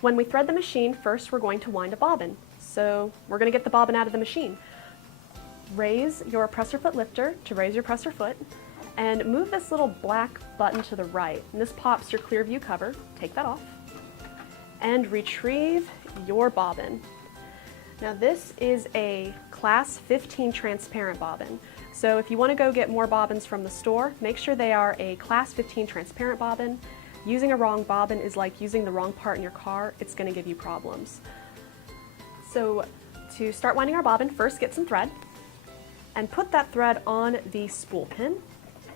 When we thread the machine, first we're going to wind a bobbin. So we're going to get the bobbin out of the machine. Raise your presser foot lifter to raise your presser foot, and move this little black button to the right. And this pops your clear view cover. Take that off. And retrieve your bobbin. Now this is a class 15 transparent bobbin. So if you want to go get more bobbins from the store, make sure they are a class 15 transparent bobbin. Using a wrong bobbin is like using the wrong part in your car. It's going to give you problems. So to start winding our bobbin, first get some thread and put that thread on the spool pin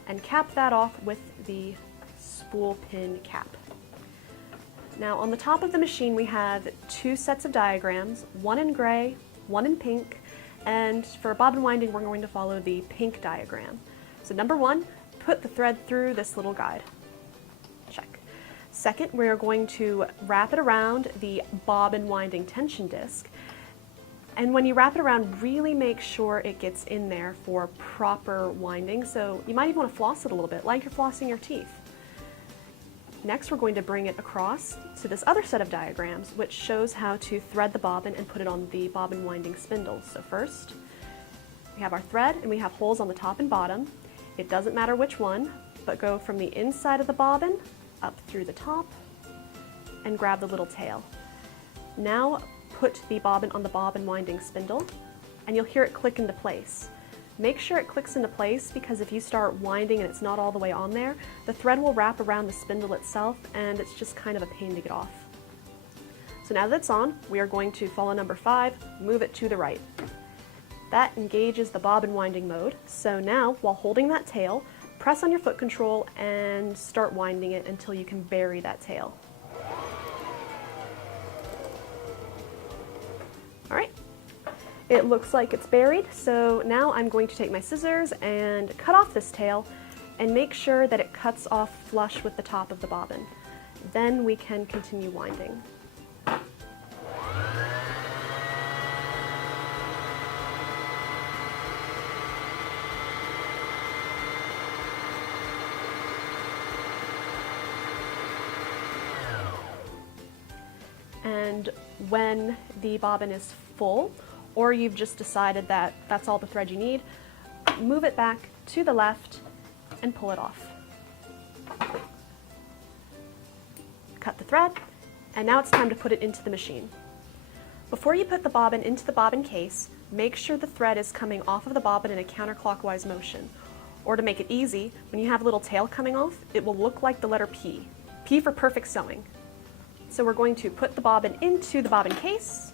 and cap that off with the spool pin cap. Now on the top of the machine we have two sets of diagrams, one in gray, one in pink, and for bobbin winding we're going to follow the pink diagram. So number one, put the thread through this little guide. Check. Second, we're going to wrap it around the bobbin winding tension disc. And when you wrap it around, really make sure it gets in there for proper winding. So you might even want to floss it a little bit, like you're flossing your teeth. Next, we're going to bring it across to this other set of diagrams, which shows how to thread the bobbin and put it on the bobbin winding spindle. So first, we have our thread and we have holes on the top and bottom. It doesn't matter which one, but go from the inside of the bobbin up through the top and grab the little tail. Now put the bobbin on the bobbin winding spindle and you'll hear it click into place. Make sure it clicks into place because if you start winding and it's not all the way on there, the thread will wrap around the spindle itself and it's just kind of a pain to get off. So now that it's on, we are going to follow number 5, move it to the right. That engages the bobbin winding mode. So now, while holding that tail, press on your foot control and start winding it until you can bury that tail. All right. It looks like it's buried, so now I'm going to take my scissors and cut off this tail and make sure that it cuts off flush with the top of the bobbin. Then we can continue winding. And when the bobbin is full, or you've just decided that that's all the thread you need, move it back to the left and pull it off. Cut the thread, and now it's time to put it into the machine. Before you put the bobbin into the bobbin case, make sure the thread is coming off of the bobbin in a counterclockwise motion. Or to make it easy, when you have a little tail coming off, it will look like the letter P. P for perfect sewing. So we're going to put the bobbin into the bobbin case,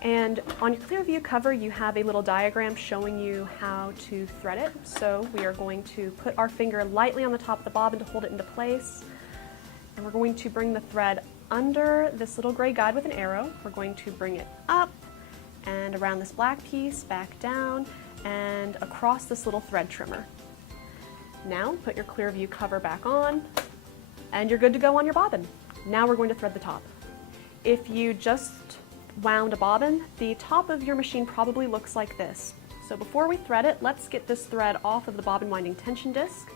and on your clear view cover you have a little diagram showing you how to thread it. So we are going to put our finger lightly on the top of the bobbin to hold it into place, and we're going to bring the thread under this little gray guide with an arrow. We're going to bring it up and around this black piece, back down, and across this little thread trimmer. Now put your clear view cover back on, and you're good to go on your bobbin. Now we're going to thread the top. If you just wound a bobbin, the top of your machine probably looks like this. So before we thread it, let's get this thread off of the bobbin winding tension disc,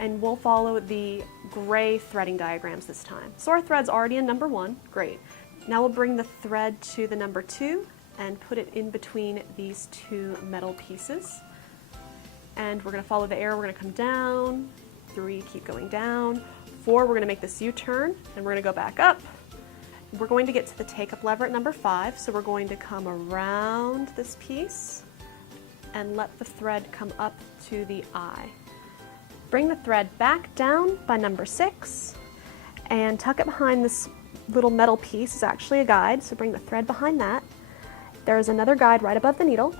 and we'll follow the gray threading diagrams this time. So our thread's already in number 1, great. Now we'll bring the thread to the number 2 and put it in between these two metal pieces. And we're going to follow the arrow, we're going to come down, 3, keep going down, 4, we're going to make this U-turn, and we're going to go back up. We're going to get to the take-up lever at number 5, so we're going to come around this piece and let the thread come up to the eye. Bring the thread back down by number 6 and tuck it behind this little metal piece. It's actually a guide, so bring the thread behind that. There is another guide right above the needle.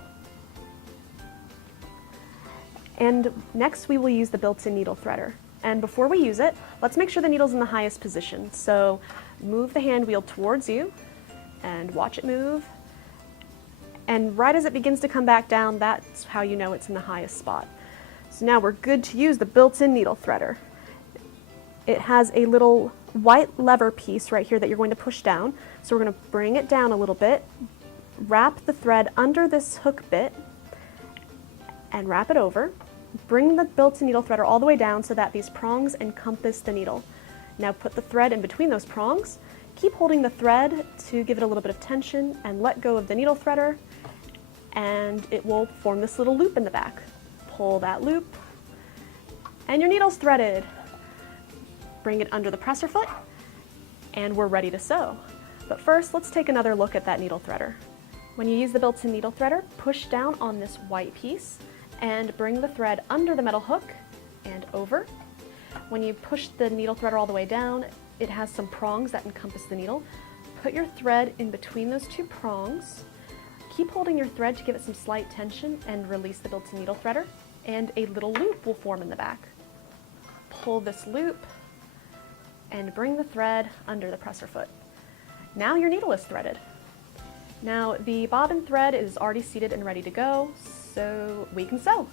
And next we will use the built-in needle threader. And before we use it, let's make sure the needle's in the highest position. So move the hand wheel towards you and watch it move. And right as it begins to come back down, that's how you know it's in the highest spot. So now we're good to use the built-in needle threader. It has a little white lever piece right here that you're going to push down. So we're going to bring it down a little bit, wrap the thread under this hook bit, and wrap it over. Bring the built-in needle threader all the way down so that these prongs encompass the needle. Now put the thread in between those prongs. Keep holding the thread to give it a little bit of tension and let go of the needle threader, and it will form this little loop in the back. Pull that loop, and your needle's threaded. Bring it under the presser foot, and we're ready to sew. But first, let's take another look at that needle threader. When you use the built-in needle threader, push down on this white piece and bring the thread under the metal hook and over. When you push the needle threader all the way down, it has some prongs that encompass the needle. Put your thread in between those two prongs. Keep holding your thread to give it some slight tension and release the built-in needle threader, and a little loop will form in the back. Pull this loop and bring the thread under the presser foot. Now your needle is threaded. Now the bobbin thread is already seated and ready to go, so we can sew.